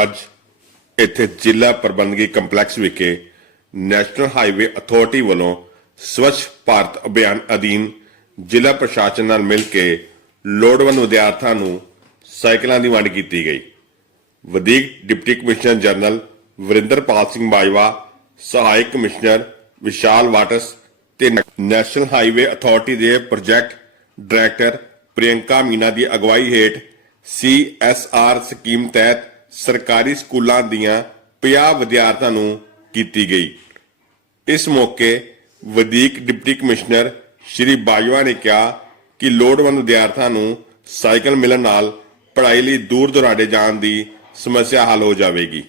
ਅੱਜ ਇੱਥੇ ਜ਼ਿਲ੍ਹਾ ਪ੍ਰਬੰਧਕੀ ਕੰਪਲੈਕਸ ਵਿਖੇ ਨੈਸ਼ਨਲ ਹਾਈਵੇ ਅਥਾਰਟੀ ਵੱਲੋਂ ਸਵੱਛ ਭਾਰਤ ਅਭਿਆਨ ਅਧੀਨ ਜ਼ਿਲ੍ਹਾ ਪ੍ਰਸ਼ਾਸਨ ਨਾਲ ਮਿਲ ਕੇ ਲੋੜਵੰਦ ਵਿਦਿਆਰਥੀਆਂ ਨੂੰ ਸਾਈਕਲਾਂ ਦੀ ਵੰਡ ਕੀਤੀ ਗਈ। ਵਧੀਕ deputy commissioner general Varinderpal Singh Bajwa ਸਹਾਇਕ ਕਮਿਸ਼ਨਰ ਵਿਸ਼ਾਲ ਵਾਟਸ ਤੇ ਨੈਸ਼ਨਲ ਹਾਈਵੇ ਅਥਾਰਟੀ ਦੇ ਪ੍ਰੋਜੈਕਟ ਡਾਇਰੈਕਟਰ ਪ੍ਰਿਯੰਕਾ ਮੀਨਾ ਦੀ ਅਗਵਾਈ ਹੇਠ ਸੀਐਸਆਰ ਸਕੀਮ ਤਹਿਤ ਸਰਕਾਰੀ ਸਕੂਲਾਂ ਦੀਆਂ 50 ਵਿਦਿਆਰਥੀਆਂ ਨੂੰ ਕੀਤੀ ਗਈ। ਇਸ ਮੌਕੇ ਵਧੀਕ ਡਿਪਟੀ ਕਮਿਸ਼ਨਰ ਸ਼੍ਰੀ ਬਾਜਵਾ ਨੇ ਕਿਹਾ ਕਿ ਲੋੜਵੰਦ ਵਿਦਿਆਰਥੀਆਂ ਨੂੰ ਸਾਈਕਲ ਮਿਲਣ ਨਾਲ ਪੜ੍ਹਾਈ ਲਈ ਦੂਰ ਦੁਰਾਡੇ ਜਾਣ ਦੀ ਸਮੱਸਿਆ ਹੱਲ ਹੋ ਜਾਵੇਗੀ।